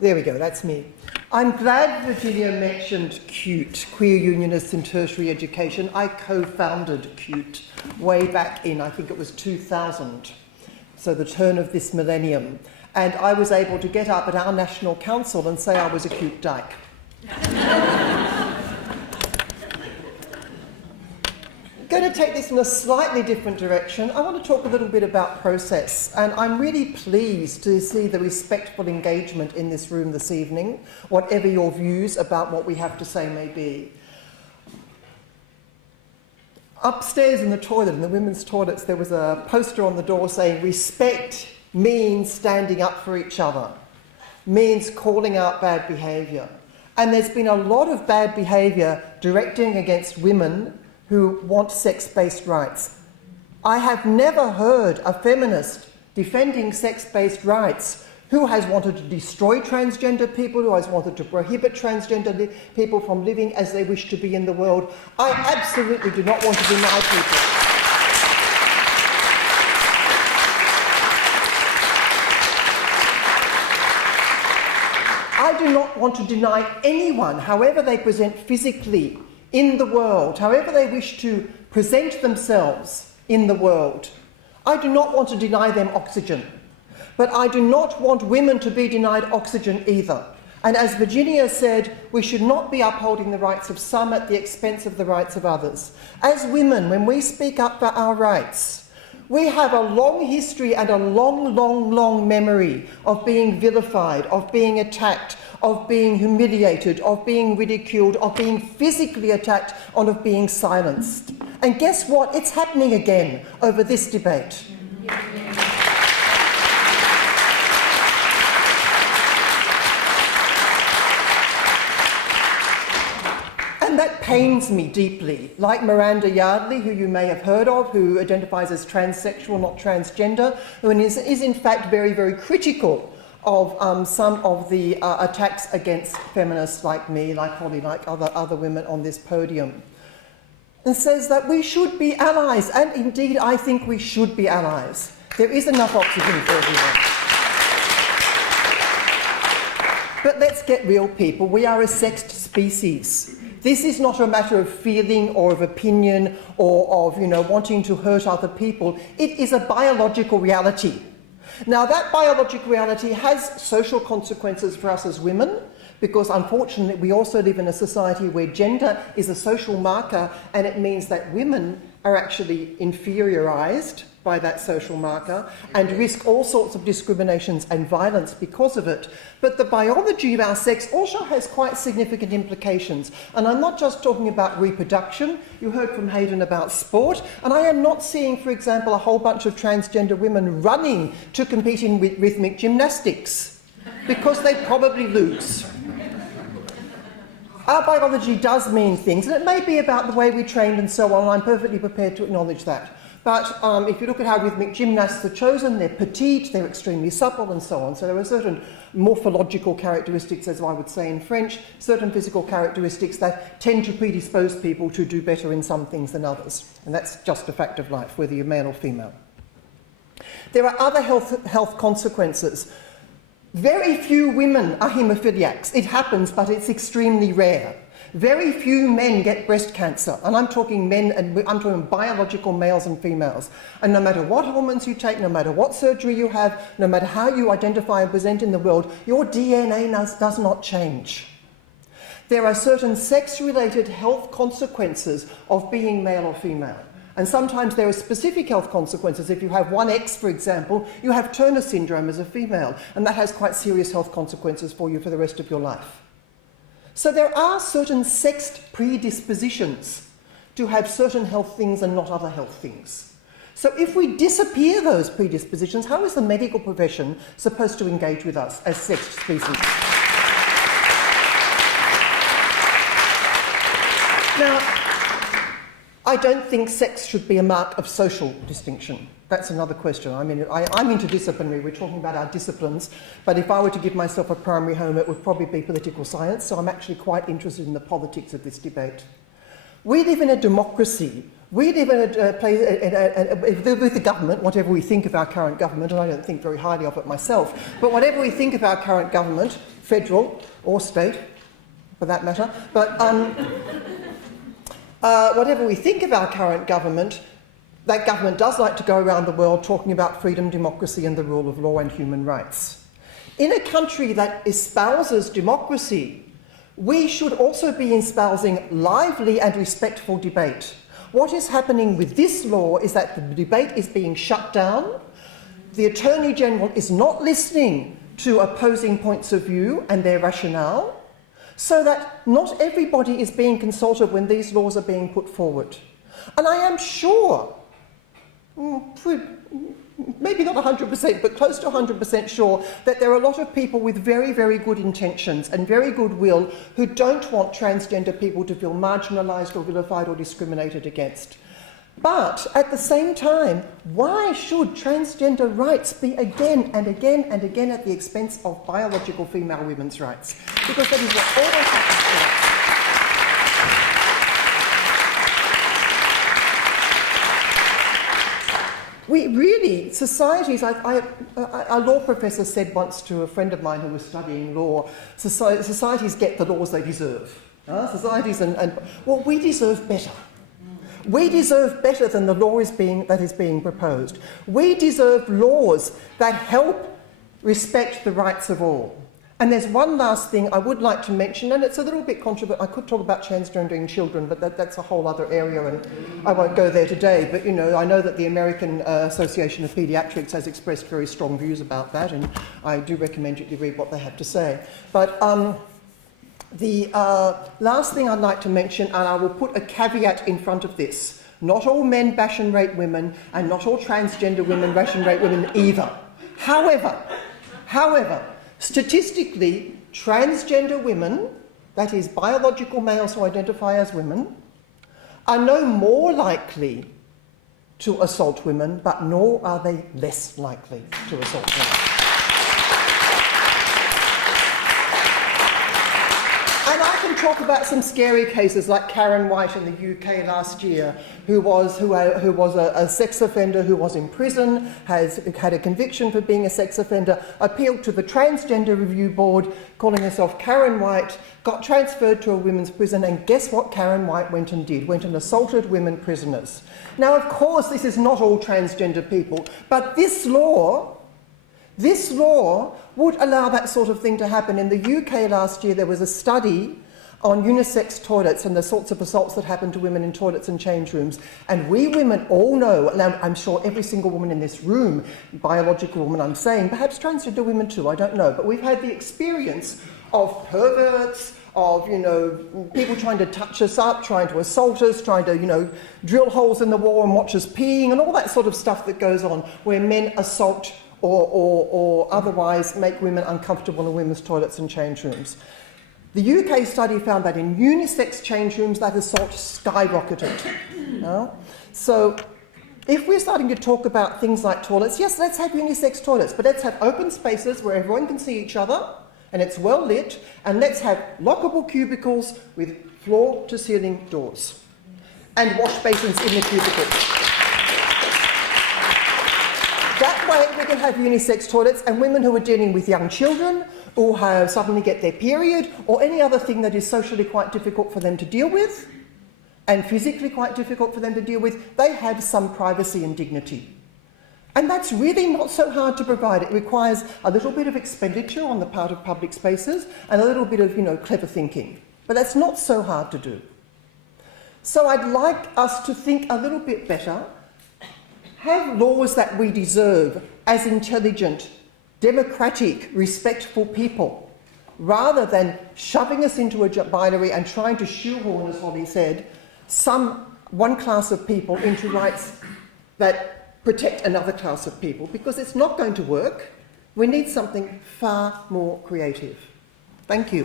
There we go, that's me. I'm glad Virginia mentioned CUTE, Queer Unionists in Tertiary Education. I co-founded CUTE way back in, I think it was 2000, so the turn of this millennium. And I was able to get up at our National Council and say I was a cute dyke. I'm going to take this in a slightly different direction. I want to talk a little bit about process, and I'm really pleased to see the respectful engagement in this room this evening, whatever your views about what we have to say may be. Upstairs in the toilet, in the women's toilets, there was a poster on the door saying, respect means standing up for each other, means calling out bad behaviour. And there's been a lot of bad behaviour directing against women who want sex-based rights. I have never heard a feminist defending sex-based rights who has wanted to destroy transgender people, who has wanted to prohibit transgender people from living as they wish to be in the world. I absolutely do not want to deny people. I do not want to deny anyone, however they present physically in the world, however they wish to present themselves in the world. I do not want to deny them oxygen, but I do not want women to be denied oxygen either. And as Virginia said, we should not be upholding the rights of some at the expense of the rights of others. As women, when we speak up for our rights, we have a long history and a long memory of being vilified, of being attacked, of being humiliated, of being ridiculed, of being physically attacked, and of being silenced. And guess what? It's happening again over this debate. And that pains me deeply. Like Miranda Yardley, who you may have heard of, who identifies as transsexual, not transgender, who is in fact very critical of some of the attacks against feminists like me, like Holly, like other women on this podium, and says that we should be allies, and indeed I think we should be allies. There is enough oxygen for everyone. But let's get real, people. We are a sexed species. This is not a matter of feeling or of opinion or of wanting to hurt other people. It is a biological reality. Now, that biological reality has social consequences for us as women, because unfortunately we also live in a society where gender is a social marker, and it means that women are actually inferiorised by that social marker and risk all sorts of discriminations and violence because of it. But the biology of our sex also has quite significant implications. And I'm not just talking about reproduction. You heard from Hayden about sport. And I am not seeing, for example, a whole bunch of transgender women running to compete in rhythmic gymnastics, because they probably lose. Our biology does mean things, and it may be about the way we trained and so on, and I'm perfectly prepared to acknowledge that. But if you look at how rhythmic gymnasts are chosen, they're petite, they're extremely supple and so on. So there are certain morphological characteristics, as I would say in French, certain physical characteristics that tend to predispose people to do better in some things than others. And that's just a fact of life, whether you're male or female. There are other health consequences. Very few women are haemophiliacs. It happens, but it's extremely rare. Very few men get breast cancer, and I'm talking men, and I'm talking biological males and females. And no matter what hormones you take, no matter what surgery you have, no matter how you identify and present in the world, your DNA does not change. There are certain sex-related health consequences of being male or female. And sometimes there are specific health consequences. If you have 1X, for example, you have Turner syndrome as a female, and that has quite serious health consequences for you for the rest of your life. So there are certain sexed predispositions to have certain health things and not other health things. So if we disappear those predispositions, how is the medical profession supposed to engage with us as sexed species? Now, I don't think sex should be a mark of social distinction. That's another question. I mean, I'm interdisciplinary. We're talking about our disciplines. But if I were to give myself a primary home, it would probably be political science. So I'm actually quite interested in the politics of this debate. We live in a democracy We live in a place, with the government, whatever we think of our current government, and I don't think very highly of it myself, but whatever we think of our current government, federal or state, for that matter, but whatever we think of our current government, that government does like to go around the world talking about freedom, democracy and the rule of law and human rights. In a country that espouses democracy, we should also be espousing lively and respectful debate. What is happening with this law is that the debate is being shut down. The Attorney General is not listening to opposing points of view and their rationale, so that not everybody is being consulted when these laws are being put forward. And I am sure, maybe not 100%, but close to 100% sure that there are a lot of people with very, very good intentions and very good will who don't want transgender people to feel marginalised or vilified or discriminated against. But at the same time, why should transgender rights be again and again and again at the expense of biological female women's rights? Because that is what always happens to us. We really, societies, a law professor said once to a friend of mine who was studying law, societies get the laws they deserve. Societies well, we deserve better. We deserve better than the law that is being proposed. We deserve laws that help respect the rights of all. And there's one last thing I would like to mention, and it's a little bit controversial. I could talk about transgendering children, but that's a whole other area, and I won't go there today. But, you know, I know that the American Association of Paediatrics has expressed very strong views about that, and I do recommend you to read what they have to say. But the last thing I'd like to mention, and I will put a caveat in front of this, not all men bash and rape women, and not all transgender women bash and rape women either. However, statistically, transgender women, that is biological males who identify as women, are no more likely to assault women, but nor are they less likely to assault women. And I can talk about some scary cases like Karen White in the UK last year, who was a sex offender who was in prison, has had a conviction for being a sex offender, appealed to the Transgender Review Board, calling herself Karen White, got transferred to a women's prison, and guess what Karen White went and did? Went and assaulted women prisoners. Now, of course, this is not all transgender people, but this law would allow that sort of thing to happen. In the UK last year, there was a study on unisex toilets and the sorts of assaults that happen to women in toilets and change rooms. And we women all know, and I'm sure every single woman in this room, biological woman I'm saying, perhaps transgender women too, I don't know, but we've had the experience of perverts, of, you know, people trying to touch us up, trying to assault us, trying to, you know, drill holes in the wall and watch us peeing, and all that sort of stuff that goes on, where men assault or otherwise make women uncomfortable in women's toilets and change rooms. The UK study found that in unisex change rooms, that assault skyrocketed. So if we're starting to talk about things like toilets, yes, let's have unisex toilets, but let's have open spaces where everyone can see each other and it's well lit, and let's have lockable cubicles with floor-to-ceiling doors and wash basins in the cubicles. That way we can have unisex toilets, and women who are dealing with young children or have suddenly get their period or any other thing that is socially quite difficult for them to deal with and physically quite difficult for them to deal with, they have some privacy and dignity. And that's really not so hard to provide. It requires a little bit of expenditure on the part of public spaces and a little bit of, you know, clever thinking. But that's not so hard to do. So I'd like us to think a little bit better, have laws that we deserve as intelligent, democratic, respectful people, rather than shoving us into a binary and trying to shoehorn, as Holly said, one class of people into rights that protect another class of people, because it's not going to work. We need something far more creative. Thank you.